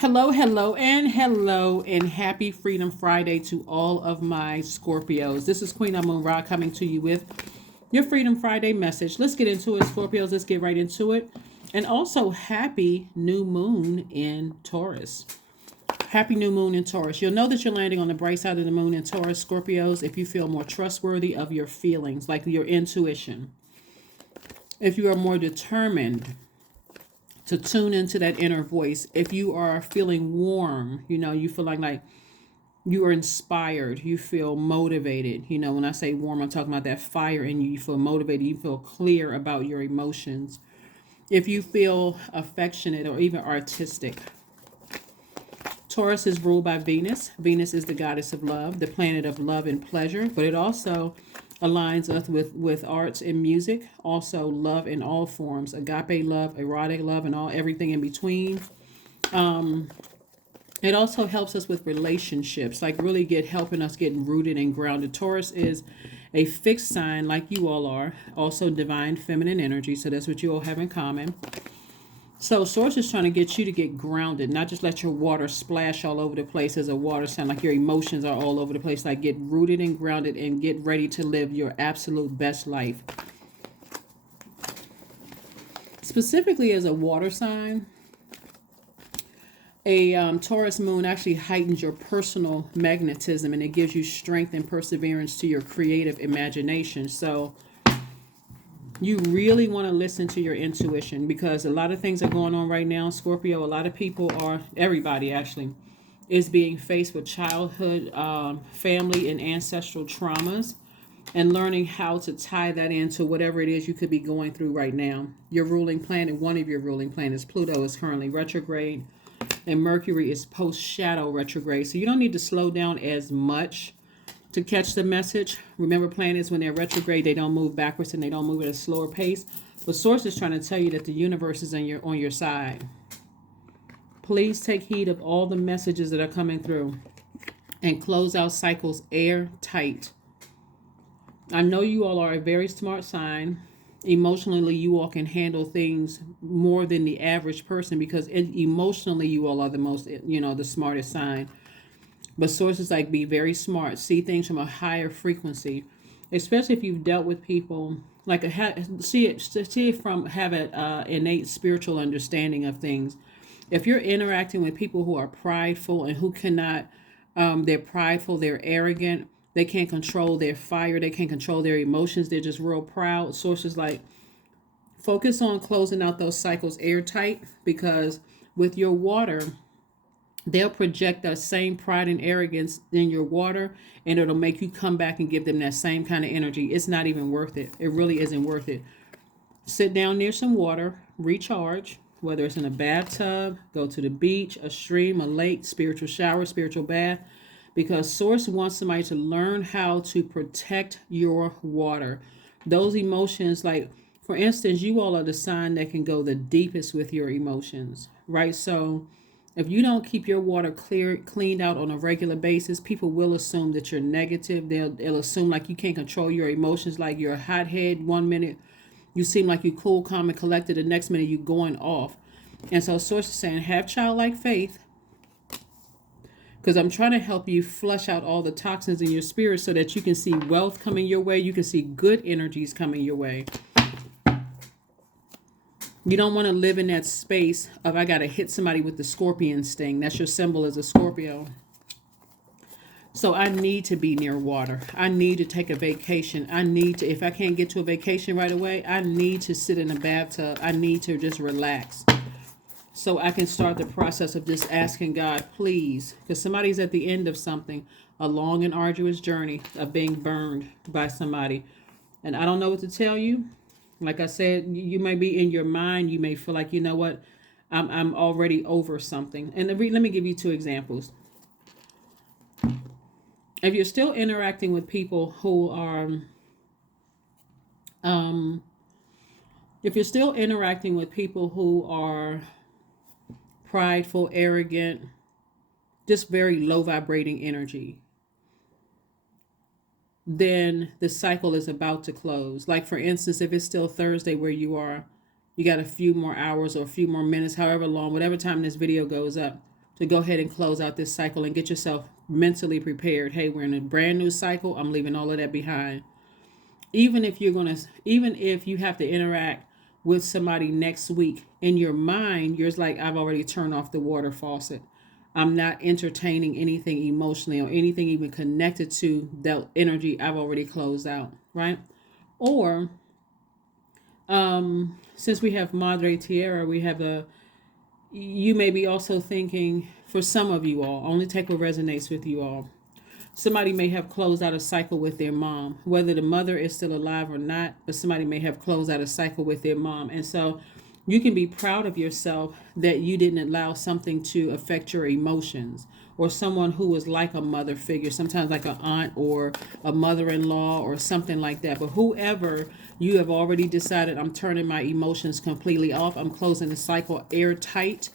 Hello, hello, and happy Freedom Friday to all of my Scorpios. This is Queen Amun Ra coming to you with your Freedom Friday message. Let's get into it, Scorpios. Let's get right into it. And also, happy new moon in Taurus. Happy new moon in Taurus. You'll know that you're landing on the bright side of the moon in Taurus, Scorpios, if you feel more trustworthy of your feelings, like your intuition. If you are more determined to tune into that inner voice. If you are feeling warm, you feel like you are inspired, you feel motivated. When I say warm, I'm talking about that fire in you. You feel motivated, you feel clear about your emotions. If you feel affectionate or even artistic. Taurus is ruled by Venus. Venus is the goddess of love, the planet of love and pleasure, but it also aligns us with arts and music, also love in all forms, agape love, erotic love, and everything in between. It also helps us with relationships, like really helping us get rooted and grounded. Taurus is a fixed sign like you all are, also divine feminine energy, so that's what you all have in common. So Source is trying to get you to get grounded, not just let your water splash all over the place as a water sign, like your emotions are all over the place, like get rooted and grounded and get ready to live your absolute best life. Specifically as a water sign, a Taurus moon actually heightens your personal magnetism and it gives you strength and perseverance to your creative imagination. So you really want to listen to your intuition because a lot of things are going on right now, Scorpio. A lot of people everybody actually, is being faced with childhood, family, and ancestral traumas and learning how to tie that into whatever it is you could be going through right now. Your ruling planet, one of your ruling planets, Pluto, is currently retrograde and Mercury is post-shadow retrograde. So you don't need to slow down as much to catch the message. Remember, planets, when they're retrograde, they don't move backwards and they don't move at a slower pace. But Source is trying to tell you that the universe is on your side. Please take heed of all the messages that are coming through and close out cycles airtight. I know you all are a very smart sign. Emotionally, you all can handle things more than the average person because emotionally, you all are the most, the smartest sign. But sources like be very smart, see things from a higher frequency, especially if you've dealt with people like see it from have an innate spiritual understanding of things. If you're interacting with people who are prideful and who cannot, they're prideful, they're arrogant, they can't control their fire, they can't control their emotions, they're just real proud. Sources like focus on closing out those cycles airtight because with your water, they'll project that same pride and arrogance in your water and it'll make you come back and give them that same kind of energy. It's not even worth it. It really isn't worth it. Sit down near some water, recharge, whether it's in a bathtub, go to the beach, a stream, a lake, spiritual shower, spiritual bath, because Source wants somebody to learn how to protect your water. Those emotions, like for instance, you all are the sign that can go the deepest with your emotions, right? So if you don't keep your water cleaned out on a regular basis, people will assume that you're negative. They'll assume like you can't control your emotions, like you're a hothead. 1 minute you seem like you cool, calm, and collected. The next minute you going off. And so Source is saying, have childlike faith, because I'm trying to help you flush out all the toxins in your spirit so that you can see wealth coming your way. You can see good energies coming your way. You don't want to live in that space of I got to hit somebody with the scorpion sting. That's your symbol as a Scorpio. So I need to be near water. I need to take a vacation. I need to, if I can't get to a vacation right away, I need to sit in a bathtub. I need to just relax so I can start the process of just asking God, please, because somebody's at the end of something, a long and arduous journey of being burned by somebody. And I don't know what to tell you. Like I said, you may be in your mind, you may feel like, you know what, I'm already over something. And let me give you two examples. If you're still interacting with people who are, if you're still interacting with people who are prideful, arrogant, just very low vibrating energy, then the cycle is about to close. Like for instance, if it's still Thursday where you are, you got a few more hours or a few more minutes, however long, whatever time this video goes up, to go ahead and close out this cycle and get yourself mentally prepared. Hey, we're in a brand new cycle. I'm leaving all of that behind. Even if you have to interact with somebody next week, in your mind, you're like, I've already turned off the water faucet. I'm not entertaining anything emotionally or anything even connected to that energy. I've already closed out, right? Or since we have Madre Tierra, you may be also thinking, for some of you all, only take what resonates with you all. Somebody may have closed out a cycle with their mom, whether the mother is still alive or not, but somebody may have closed out a cycle with their mom. And so you can be proud of yourself that you didn't allow something to affect your emotions, or someone who was like a mother figure, sometimes like an aunt or a mother-in-law or something like that. But whoever, you have already decided, I'm turning my emotions completely off. I'm closing the cycle airtight,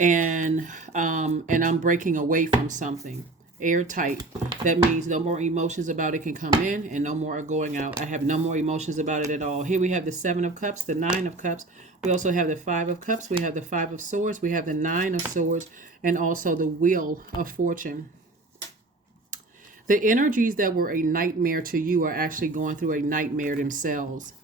and I'm breaking away from something. Airtight. That means no more emotions about it can come in, and no more are going out. I have no more emotions about it at all. Here we have the 7 of Cups, the 9 of Cups. We also have the 5 of Cups. We have the 5 of Swords. We have the 9 of Swords, and also the Wheel of Fortune. The energies that were a nightmare to you are actually going through a nightmare themselves.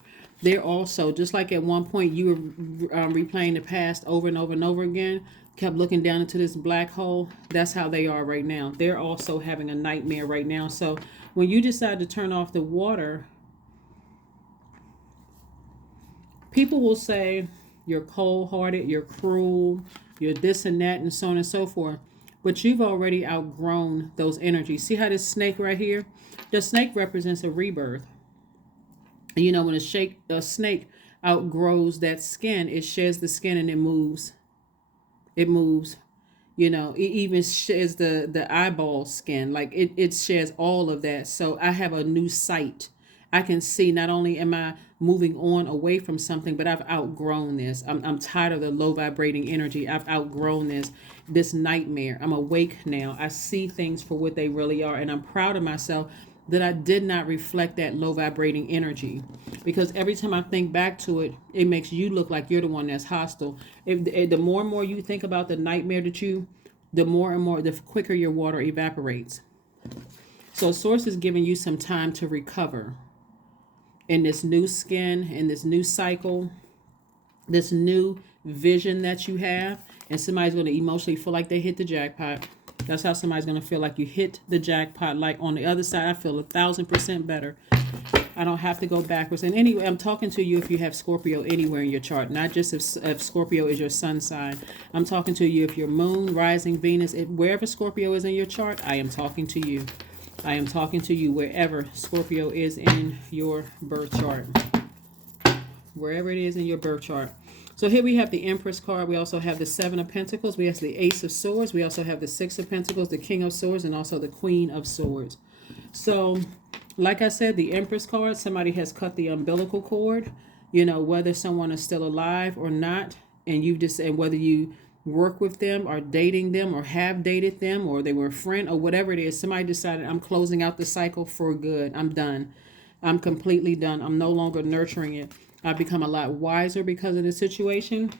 They're also, just like at one point you were replaying the past over and over and over again, kept looking down into this black hole. That's how they are right now. They're also having a nightmare right now. So when you decide to turn off the water, people will say you're cold-hearted, you're cruel, you're this and that, and so on and so forth. But you've already outgrown those energies. See how this snake right here? The snake represents a rebirth. You know, when a snake outgrows that skin, it sheds the skin and it moves. It moves. You know, it even sheds the eyeball skin. Like it sheds all of that. So I have a new sight. I can see, not only am I moving on away from something, but I've outgrown this. I'm tired of the low vibrating energy. I've outgrown this nightmare. I'm awake now. I see things for what they really are. And I'm proud of myself that I did not reflect that low vibrating energy, because every time I think back to it, it makes you look like you're the one that's hostile. The more and more you think about the nightmare the more and more, the quicker your water evaporates. So Source is giving you some time to recover in this new skin, in this new cycle, this new vision that you have. And somebody's going to emotionally feel like they hit the jackpot. That's how somebody's going to feel like you hit the jackpot. Like on the other side, I feel 1,000% better. I don't have to go backwards. And anyway, I'm talking to you if you have Scorpio anywhere in your chart, not just if Scorpio is your sun sign. I'm talking to you if your moon, rising, Venus, wherever Scorpio is in your chart, I am talking to you. I am talking to you wherever Scorpio is in your birth chart. Wherever it is in your birth chart. So here we have the Empress card. We also have the 7 of Pentacles. We have the Ace of Swords. We also have the 6 of Pentacles, the King of Swords, and also the Queen of Swords. So, like I said, the Empress card, somebody has cut the umbilical cord, you know, whether someone is still alive or not, and whether you work with them or dating them or have dated them or they were a friend or whatever it is, somebody decided, I'm closing out the cycle for good. I'm done. I'm completely done. I'm no longer nurturing it. I've become a lot wiser because of the situation.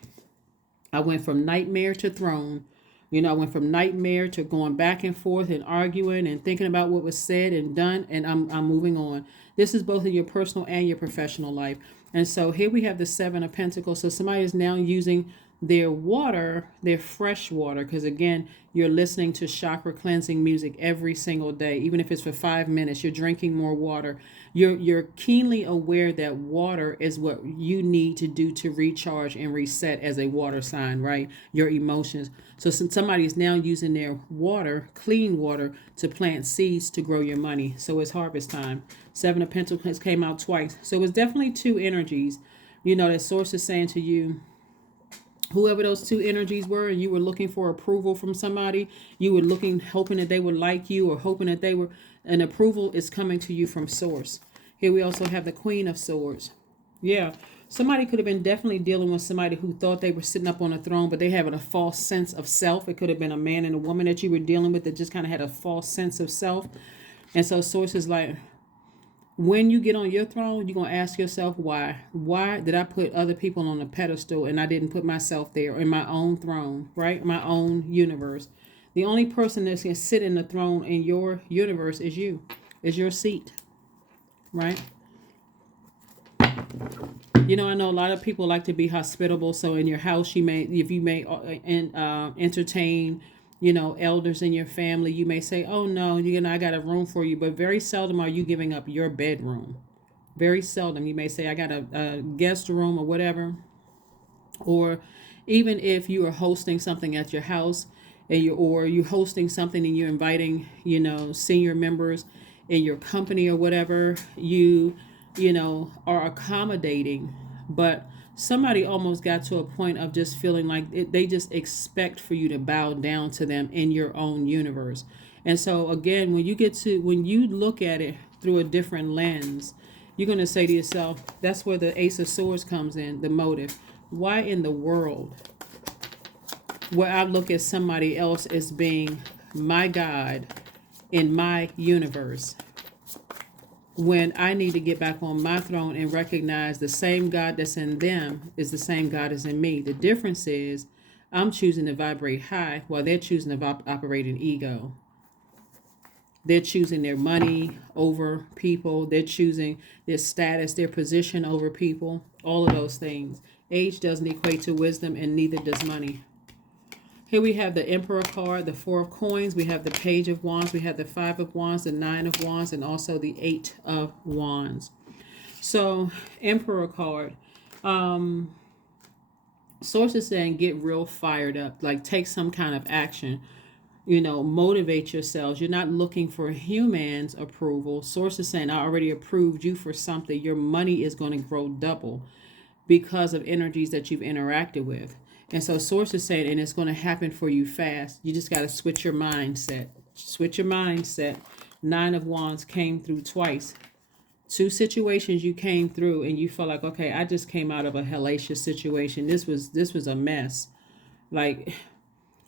I went from nightmare to throne. You know, I went from nightmare to going back and forth and arguing and thinking about what was said and done, and I'm moving on. This is both in your personal and your professional life. And so here we have the 7 of Pentacles. So somebody is now using their water, their fresh water, because again, you're listening to chakra cleansing music every single day. Even if it's for 5 minutes, you're drinking more water. You're keenly aware that water is what you need to do to recharge and reset as a water sign, right? Your emotions. So since somebody is now using their water, clean water, to plant seeds to grow your money. So it's harvest time. 7 of Pentacles came out twice. So it's definitely two energies. You know, that Source is saying to you, whoever those two energies were, and you were looking for approval from somebody, you were hoping that they would like you, or hoping that they were, an approval is coming to you from Source. Here we also have the Queen of Swords. Yeah, somebody could have been definitely dealing with somebody who thought they were sitting up on a throne, but they having a false sense of self. It could have been a man and a woman that you were dealing with that just kind of had a false sense of self. And so Source is like, When you get on your throne, you're going to ask yourself why. Why did I put other people on a pedestal and I didn't put myself there in my own throne, right? My own universe. The only person that's going to sit in the throne in your universe is you, is your seat, right? You know, I know a lot of people like to be hospitable. So in your house, if you may entertain, elders in your family, you may say, oh no, I got a room for you. But very seldom are you giving up your bedroom. Very seldom. You may say, I got a guest room or whatever. Or even if you are hosting something at your house and you're hosting something and you're inviting, senior members in your company or whatever, you are accommodating, but somebody almost got to a point of just feeling like they just expect for you to bow down to them in your own universe. And so again, when you look at it through a different lens, you're going to say to yourself, that's where the Ace of Swords comes in, the motive. Why in the world, where I look at somebody else as being my God in my universe, when I need to get back on my throne and recognize the same God that's in them is the same God as in me. The difference is I'm choosing to vibrate high while they're choosing to operate in ego. They're choosing their money over people. They're choosing their status, their position over people, all of those things. Age doesn't equate to wisdom, and neither does money. Here we have the Emperor card, the Four of Coins. We have the Page of Wands. We have the Five of Wands, the Nine of Wands, and also the Eight of Wands. So, Emperor card. Source is saying get real fired up. Like take some kind of action. Motivate yourselves. You're not looking for humans' approval. Source is saying, I already approved you for something. Your money is going to grow double because of energies that you've interacted with. And so Source is saying, and it's going to happen for you fast. You just got to switch your mindset. Switch your mindset. Nine of Wands came through twice. Two situations you came through and you felt like, okay, I just came out of a hellacious situation. This was a mess. Like,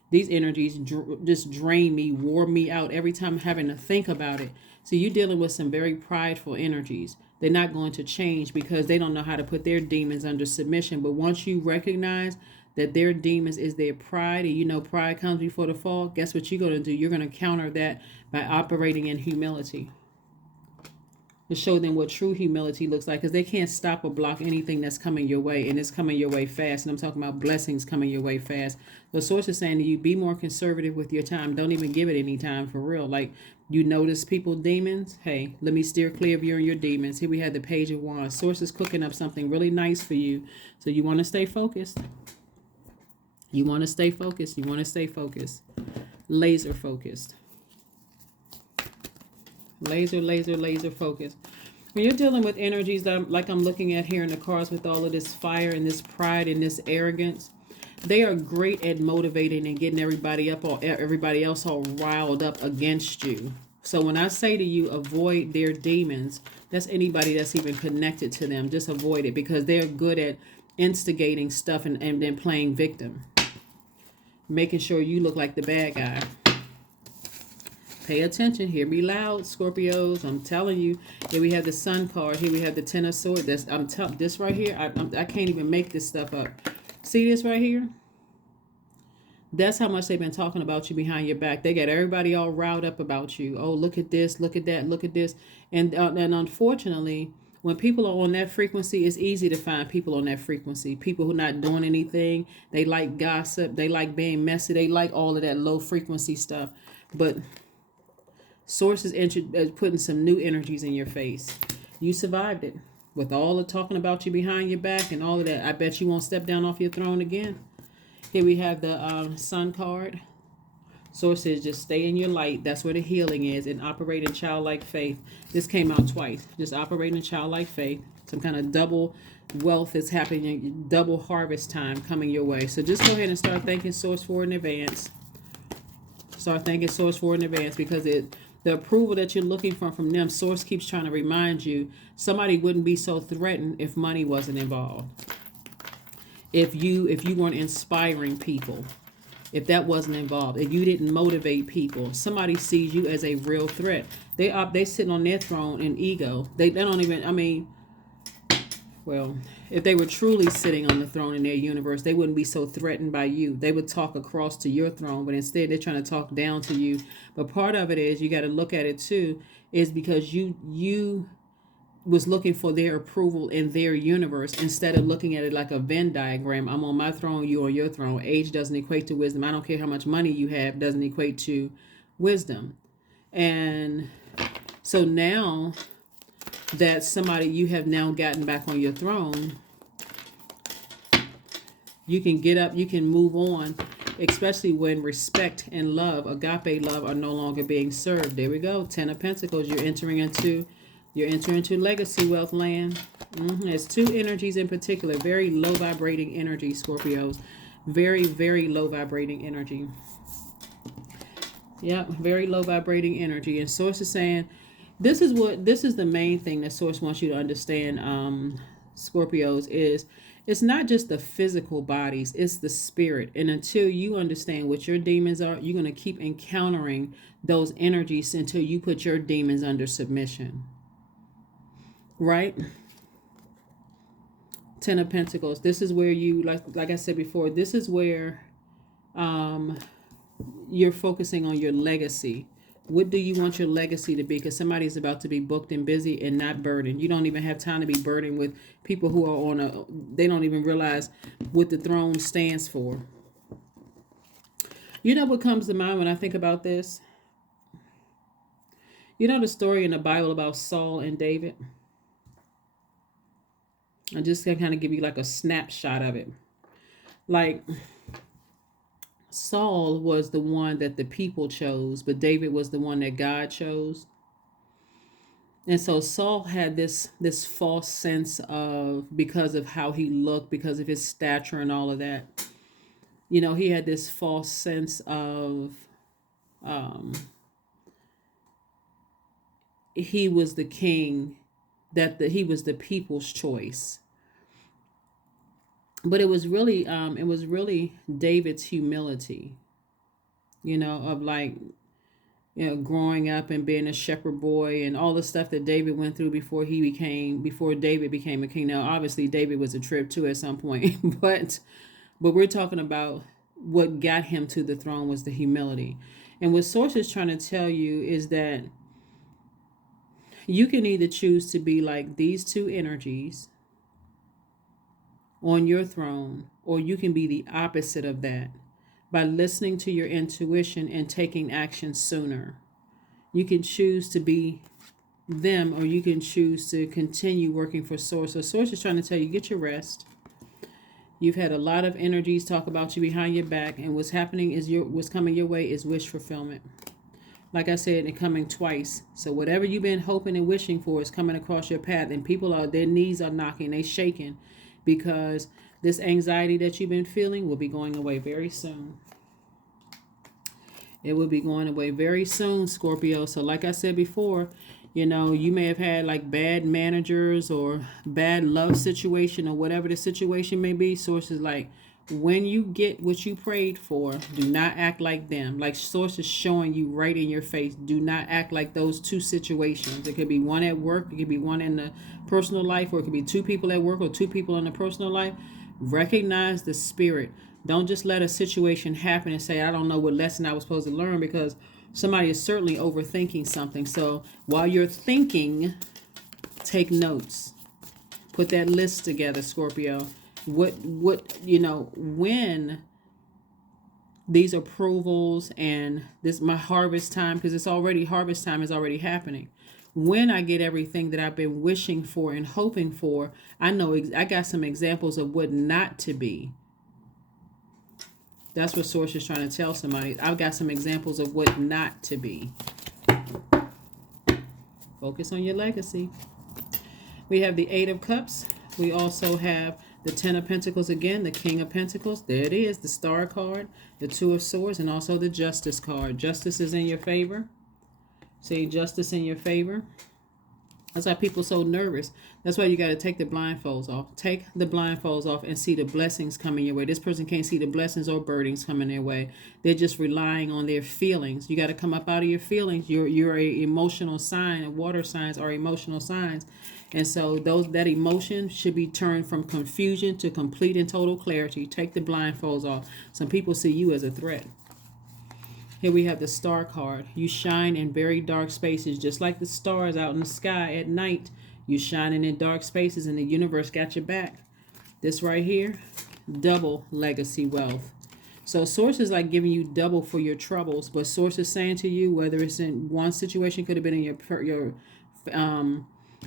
these energies just drain me, wore me out every time I'm having to think about it. So you're dealing with some very prideful energies. They're not going to change because they don't know how to put their demons under submission. But once you recognize that their demons is their pride, and pride comes before the fall, guess what you're going to do? You're going to counter that by operating in humility. To show them what true humility looks like, because they can't stop or block anything that's coming your way, and it's coming your way fast. And I'm talking about blessings coming your way fast. The Source is saying to you, be more conservative with your time. Don't even give it any time, for real. Like, you notice people demons, hey, let me steer clear of you and your demons. Here we have the Page of Wands. Source is cooking up something really nice for you, so you want to stay focused. You want to stay focused. You want to stay focused. Laser focused. Laser focus. When you're dealing with energies that I'm looking at here in the cards with all of this fire and this pride and this arrogance, they are great at motivating and getting everybody else all riled up against you. So when I say to you, avoid their demons, that's anybody that's even connected to them. Just avoid it, because they're good at instigating stuff and then playing victim. Making sure you look like the bad guy. Pay attention. Hear me loud, Scorpios. I'm telling you. Here we have the Sun card. Here we have the Ten of Swords. This right here, I can't even make this stuff up. See this right here? That's how much they've been talking about you behind your back. They got everybody all riled up about you. Oh, look at this, look at that, look at this. And unfortunately, when people are on that frequency, it's easy to find people on that frequency. People who are not doing anything. They like gossip. They like being messy. They like all of that low frequency stuff. But Source is putting some new energies in your face. You survived it. With all the talking about you behind your back and all of that, I bet you won't step down off your throne again. Here we have the Sun card. Source says just stay in your light. That's where the healing is, and operate in childlike faith. This came out twice. Just operate in childlike faith. Some kind of double wealth is happening, double harvest time coming your way. So just go ahead and start thanking Source for it in advance. Start thanking Source for it in advance, because the approval that you're looking for from them, Source keeps trying to remind you, somebody wouldn't be so threatened if money wasn't involved. If you weren't inspiring people. if that wasn't involved, if you didn't motivate people, somebody sees you as a real threat. They sitting on their throne in ego. They don't even, I mean, well, if they were truly sitting on the throne in their universe, they wouldn't be so threatened by you. They would talk across to your throne, but instead they're trying to talk down to you. But part of it is, you got to look at it too, is because you was looking for their approval in their universe instead of looking at it like a Venn diagram. I'm on my throne, you on your throne. Age doesn't equate to wisdom. I don't care how much money you have, doesn't equate to wisdom. And so now that somebody, you have now gotten back on your throne, you can get up, you can move on, especially when respect and love, agape love, are no longer being served. There we go. 10 of Pentacles. You're entering into legacy wealth land. There's two energies in particular, very low vibrating energy, Scorpios. Very, very low vibrating energy. Yep, very low vibrating energy. And Source is saying, this is the main thing that Source wants you to understand, Scorpios, is it's not just the physical bodies, it's the spirit. And until you understand what your demons are, you're going to keep encountering those energies until you put your demons under submission. Right? 10 of Pentacles. This is where you, like I said before, this is where you're focusing on your legacy. What do you want your legacy to be? Because somebody's about to be booked and busy and not burdened. You don't even have time to be burdened with people who are they don't even realize what the throne stands for. You know what comes to mind when I think about this? You know the story in the Bible about Saul and David? I just can kind of give you like a snapshot of it. Like, Saul was the one that the people chose, but David was the one that God chose. And so Saul had this false sense of, because of how he looked, because of his stature and all of that, you know, he had this false sense of he was the king, that he was the people's choice. But it was really David's humility, you know, of like, you know, growing up and being a shepherd boy and all the stuff that David went through before David became a king. Now, obviously, David was a trip too at some point, but we're talking about what got him to the throne was the humility. And what Source is trying to tell you is that you can either choose to be like these two energies on your throne, or you can be the opposite of that by listening to your intuition and taking action sooner. You can choose to be them, or you can choose to continue working for Source. So Source is trying to tell you, get your rest. You've had a lot of energies talk about you behind your back, and what's happening is what's coming your way is wish fulfillment. Like I said, it's coming twice. So whatever you've been hoping and wishing for is coming across your path, and their knees are knocking, they shaking, because this anxiety that you've been feeling will be going away very soon. It will be going away very soon, Scorpio. So like I said before, you know, you may have had like bad managers or bad love situation or whatever the situation may be. Source is like, when you get what you prayed for, do not act like them. Like Source is showing you right in your face, do not act like those two situations. It could be one at work, it could be one in the personal life, or it could be two people at work or two people in the personal life. Recognize the spirit. Don't just let a situation happen and say, I don't know what lesson I was supposed to learn, because somebody is certainly overthinking something. So while you're thinking, take notes. Put that list together, Scorpio. What you know, when these approvals and this my harvest time, because it's already harvest time is already happening. When I get everything that I've been wishing for and hoping for, I know I got some examples of what not to be. That's what Source is trying to tell somebody. I've got some examples of what not to be. Focus on your legacy. We have the 8 of Cups. We also have the 10 of Pentacles again, the King of Pentacles. There it is, the Star card, the 2 of Swords, and also the Justice card. Justice is in your favor. See, Justice in your favor. That's why people are so nervous. That's why you got to take the blindfolds off. Take the blindfolds off and see the blessings coming your way. This person can't see the blessings or burdens coming their way. They're just relying on their feelings. You got to come up out of your feelings. You're a emotional sign, and water signs are emotional signs. And so that emotion should be turned from confusion to complete and total clarity. Take the blindfolds off. Some people see you as a threat. Here we have the star card. You shine in very dark spaces, just like the stars out in the sky at night. You shining in dark spaces and the universe got your back. This right here, double legacy wealth. So source is like giving you double for your troubles, but source is saying to you, whether it's in one situation, could have been in your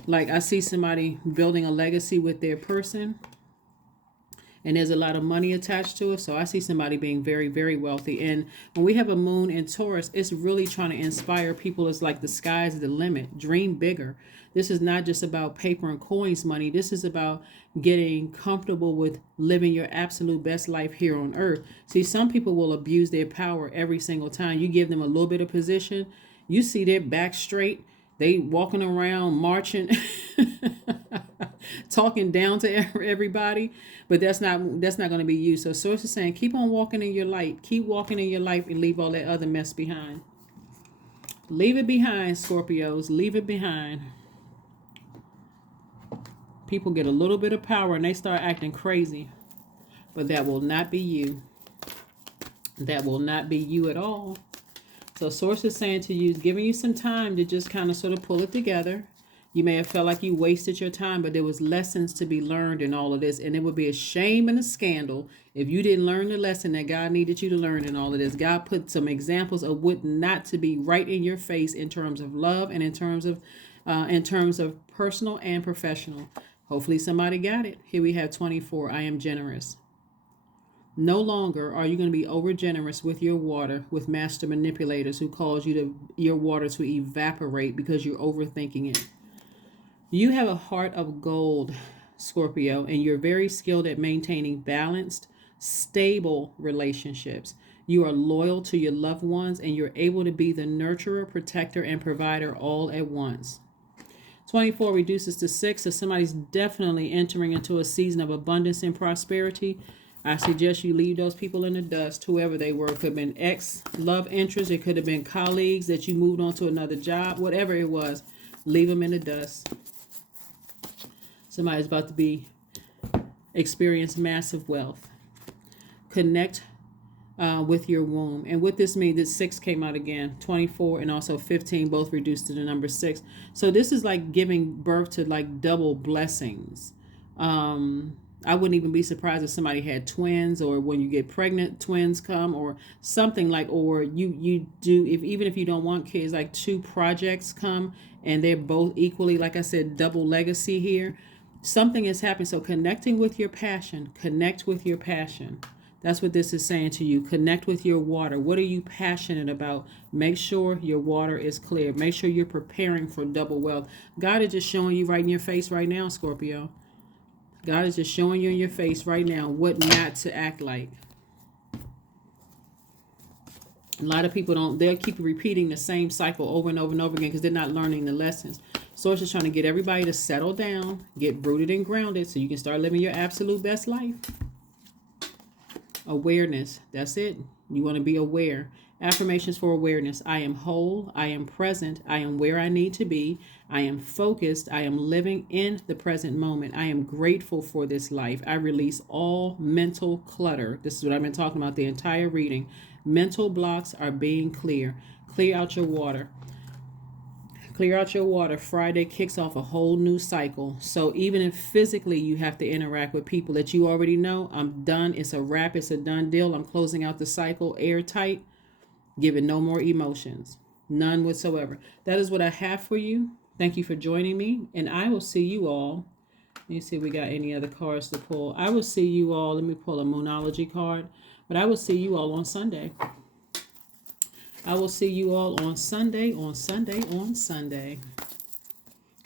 like I see somebody building a legacy with their person, and there's a lot of money attached to it. So I see somebody being very, very wealthy. And when we have a moon in Taurus, it's really trying to inspire people. It's like the sky's the limit. Dream bigger. This is not just about paper and coins money. This is about getting comfortable with living your absolute best life here on earth. See, some people will abuse their power every single time. You give them a little bit of position, you see their back straight. They walking around, marching, talking down to everybody, but that's not going to be you. So source is saying, keep on walking in your light. Keep walking in your life and leave all that other mess behind. Leave it behind, Scorpios. Leave it behind. People get a little bit of power and they start acting crazy, but that will not be you. That will not be you at all. So source is saying to you, giving you some time to just kind of sort of pull it together. You may have felt like you wasted your time, but there was lessons to be learned in all of this. And it would be a shame and a scandal if you didn't learn the lesson that God needed you to learn in all of this. God put some examples of what not to be right in your face in terms of love and in terms of personal and professional. Hopefully somebody got it. Here we have 24. I am generous. No longer are you going to be over generous with your water with master manipulators who cause your water to evaporate because you're overthinking it. You have a heart of gold, Scorpio, and you're very skilled at maintaining balanced, stable relationships. You are loyal to your loved ones, and you're able to be the nurturer, protector, and provider all at once. 24 reduces to 6, so somebody's definitely entering into a season of abundance and prosperity. I suggest you leave those people in the dust, whoever they were. It could have been ex-love interest. It could have been colleagues that you moved on to another job. Whatever it was, leave them in the dust. Somebody's about to experience massive wealth. Connect with your womb. And what this means, that 6 came out again. 24 and also 15 both reduced to the number 6. So this is like giving birth to like double blessings. I wouldn't even be surprised if somebody had twins, or when you get pregnant, twins come, or something like, or you do, even if you don't want kids, like 2 projects come and they're both equally, like I said, double legacy here. Something is happening. So connecting with your passion, connect with your passion. That's what this is saying to you. Connect with your water. What are you passionate about? Make sure your water is clear. Make sure you're preparing for double wealth. God is just showing you right in your face right now, Scorpio. God is just showing you in your face right now what not to act like. A lot of people they'll keep repeating the same cycle over and over and over again because they're not learning the lessons. Source is trying to get everybody to settle down, get rooted and grounded so you can start living your absolute best life. Awareness, that's it. You want to be aware. Affirmations for awareness. I am whole. I am present. I am where I need to be. I am focused. I am living in the present moment. I am grateful for this life. I release all mental clutter. This is what I've been talking about the entire reading. Mental blocks are being clear. Clear out your water. Clear out your water. Friday kicks off a whole new cycle. So even if physically you have to interact with people that you already know, I'm done. It's a wrap. It's a done deal. I'm closing out the cycle airtight. Giving no more emotions. None whatsoever. That is what I have for you. Thank you for joining me. And I will see you all. Let me see if we got any other cards to pull. I will see you all. Let me pull a Moonology card. But I will see you all on Sunday. I will see you all on Sunday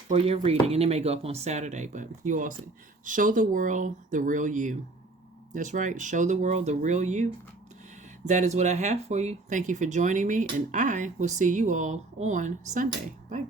for your reading. And it may go up on Saturday, but you all see. Show the world the real you. That's right. Show the world the real you. That is what I have for you. Thank you for joining me, and I will see you all on Sunday. Bye.